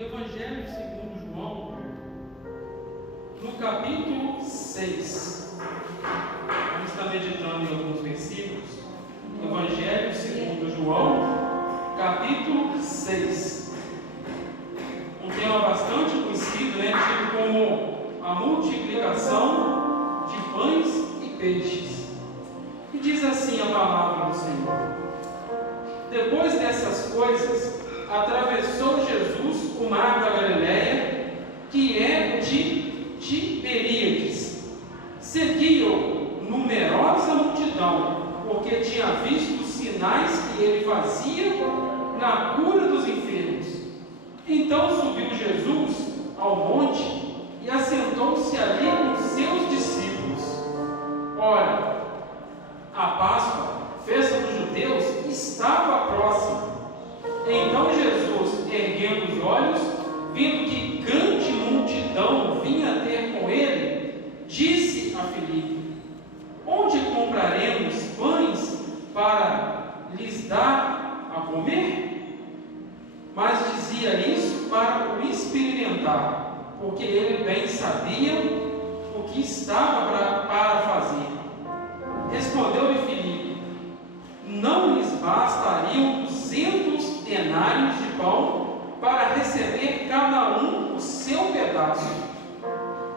Evangelho segundo João, no capítulo 6. Vamos estar meditando em alguns versículos. Evangelho segundo João, capítulo 6. Um tema bastante conhecido, tido como a multiplicação de pães e peixes. E diz assim a palavra do Senhor: depois dessas coisas, atravessou Jesus o mar da Galileia, que é de Tiberíades. Seguiu numerosa multidão, porque tinha visto os sinais que ele fazia na cura dos enfermos. Então subiu Jesus ao monte e assentou-se ali com seus discípulos. Ora, a Páscoa, festa dos judeus, estava próxima. Então Jesus, erguendo os olhos, vendo que grande multidão vinha ter com ele, disse a Filipe: onde compraremos pães para lhes dar a comer? Mas dizia isso para o experimentar, porque ele bem sabia o que estava para fazer. Respondeu-lhe Filipe: não lhes bastariam 200 denários de pão para receber cada um o seu pedaço?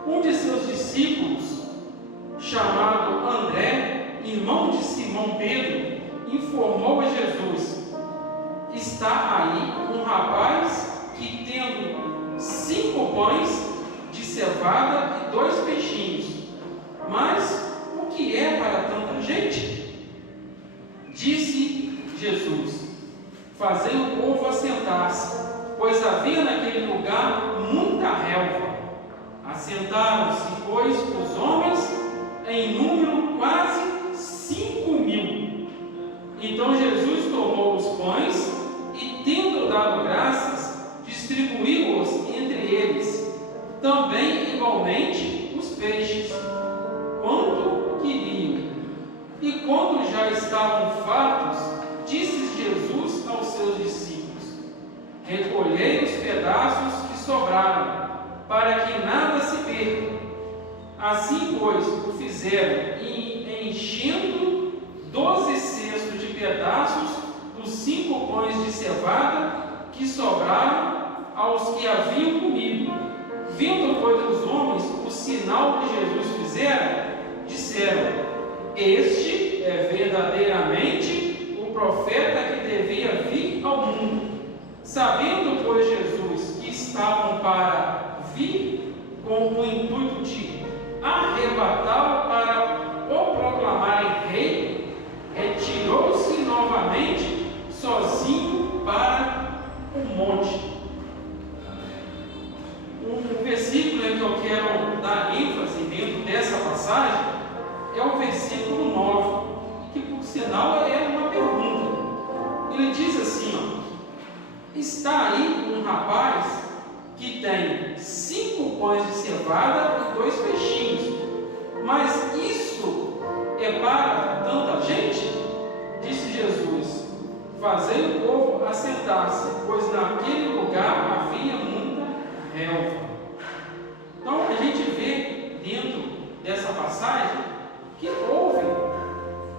Um de seus discípulos, chamado André, irmão de Simão Pedro, informou a Jesus: está aí um rapaz que, tendo 5 pães de cevada e 2 peixinhos, mas o que é para tanta gente? Disse Jesus: fazei o povo assentar-se, pois havia naquele lugar muita relva. Assentaram-se, pois, os homens, em número quase 5.000. Então Jesus tomou os pães e, tendo dado graças, distribuiu-os entre eles, também igualmente os peixes, quanto queriam. E quando já estavam fartos, disse Jesus aos seus discípulos: recolhei os pedaços que sobraram, para que nada se perca. Assim, pois, o fizeram, e enchendo 12 cestos de pedaços dos 5 pães de cevada que sobraram aos que haviam comido. Vendo, pois, os homens o sinal que Jesus fizera, disseram: este é verdadeiramente o profeta que devia vir ao mundo. Sabendo, pois, Jesus que estavam para vir com o intuito de arrebatá-lo para o proclamarem rei, retirou-se novamente sozinho para o monte. O versículo que eu quero dar ênfase dentro dessa passagem é o versículo 9, que por sinal é uma pergunta. Ele diz assim: está aí um rapaz que tem 5 pães de cevada e 2 peixinhos, mas isso é para tanta gente? Disse Jesus: fazei o povo assentar-se, pois naquele lugar havia muita relva. Então a gente vê dentro dessa passagem que houve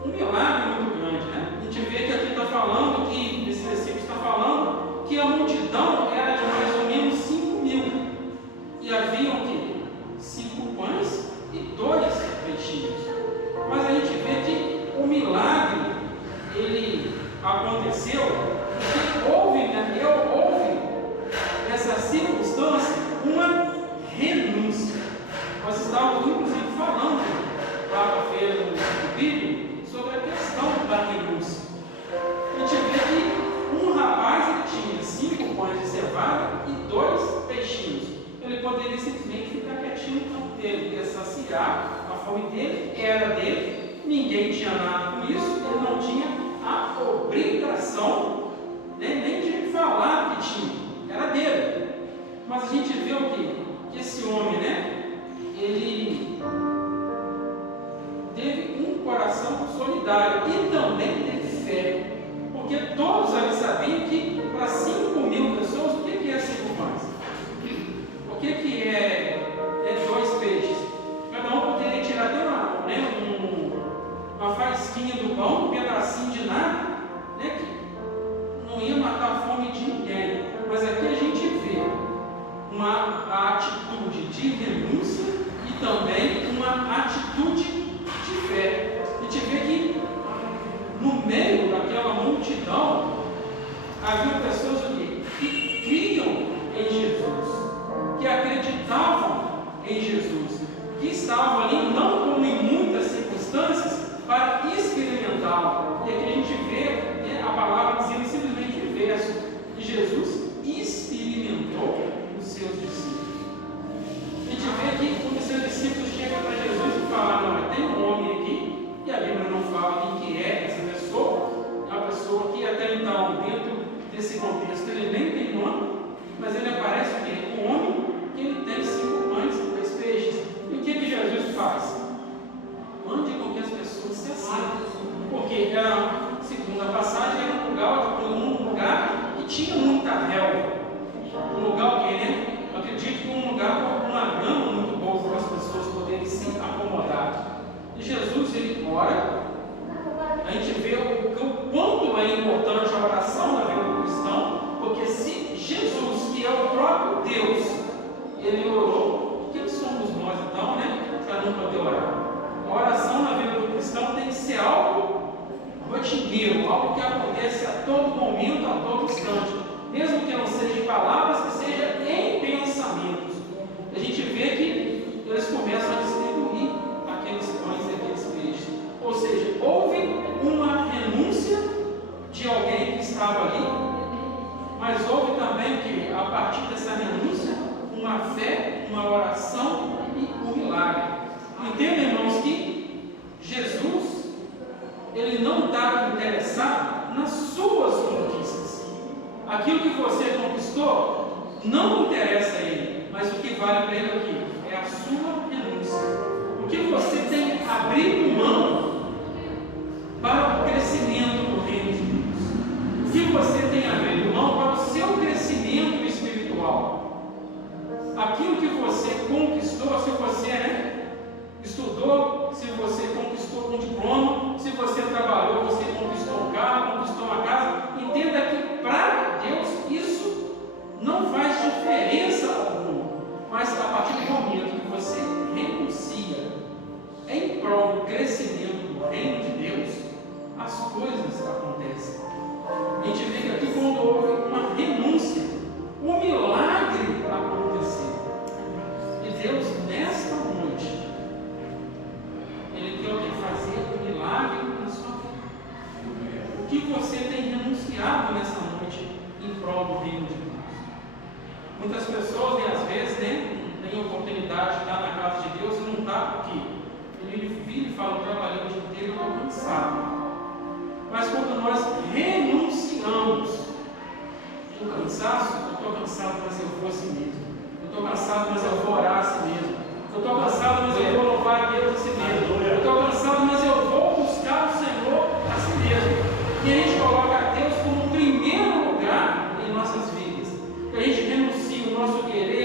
um milagre muito grande, A gente vê que aqui está falando, que esse versículo está falando que a multidão era de mais ou menos 5.000, e haviam o quê? 5 pães e 2 peixinhos. Mas a gente vê que o milagre, ele aconteceu, que houve nessa circunstância uma renúncia. Nós estávamos inclusive falando quarta-feira no vídeo sobre a questão da renúncia. A gente vê que um rapaz, ele tinha 5 pães de cevada e 2 peixinhos. Ele poderia simplesmente ficar quietinho no campo dele, porque saciar a fome dele era dele, ninguém tinha nada com isso, ele não tinha a obrigação, nem de falar que tinha, era dele. Mas a gente vê o quê? Que esse homem, ele teve um coração solidário e também teve fé, porque todos ali sabiam que para 5.000 pessoas, o que é 5 pães? em Jesus, que estavam ali não como em muitas circunstâncias para experimentá-lo. E aqui a gente vê a palavra dizendo simplesmente o inverso, que Jesus experimentou os seus discípulos. A gente vê que quando os seus discípulos chegam para Jesus e falam: olha, tem um homem aqui, e a Bíblia não fala quem que é essa pessoa, é uma pessoa que até então, dentro desse contexto, ele nem tem nome, mas ele aparece o quê? Um homem que ele tem 5 pães e 2 peixes. E o que Jesus faz? Mande com que as pessoas se assentem. Porque, segundo a passagem, era um lugar que tinha muita relva. Um lugar que, né? Eu acredito que um lugar com uma grama muito boa para as pessoas poderem se acomodar. E Jesus, ele ora. A gente vê o quanto é importante a oração na vida do cristão, porque se Jesus, que é o próprio Deus, ele orou, quem somos nós então, né, para não poder orar? A oração na vida do cristão tem que ser algo rotineiro, algo que acontece a todo momento, a todo instante, mesmo que não seja em palavras, que seja em pensamentos. A gente vê que eles começam a distribuir aqueles pães e aqueles peixes, ou seja, houve uma renúncia de alguém que estava ali, mas houve também que, a partir dessa renúncia, uma fé, uma oração e um milagre. Entendem, irmãos, que Jesus, ele não está interessado nas suas conquistas. Aquilo que você conquistou não interessa a ele, mas o que vale para ele aqui é a sua renúncia. O que você tem abrido mão para o crescimento do reino de Deus. O que você tem abrido mão para o seu crescimento espiritual. Aquilo que você conquistou, se você estudou, se você conquistou um diploma, se você trabalhou, você conquistou um carro, conquistou uma casa, entenda que para Deus isso não faz diferença alguma. Mas a partir do momento que você renuncia em prol do crescimento do reino de Deus, as coisas acontecem. A gente vê que aqui, quando houve uma renúncia, um milagre aconteceu. E Deus, nesta noite, Ele quer fazer um milagre na sua vida. O que você tem renunciado nessa noite em prol do reino de Deus? Muitas pessoas, às vezes, têm oportunidade de estar na casa de Deus e não está porque ele vive e fala: trabalhei o dia inteiro, eu estou cansado. Mas quando nós renunciamos o cansaço, eu estou cansado, mas eu vou assim mesmo. Eu estou cansado, mas eu vou orar assim mesmo. Eu estou cansado, mas eu vou louvar a Deus assim mesmo. Eu estou cansado, mas eu vou buscar o Senhor assim mesmo. E a gente coloca a Deus como o primeiro lugar em nossas vidas. Que a gente renuncia o nosso querer,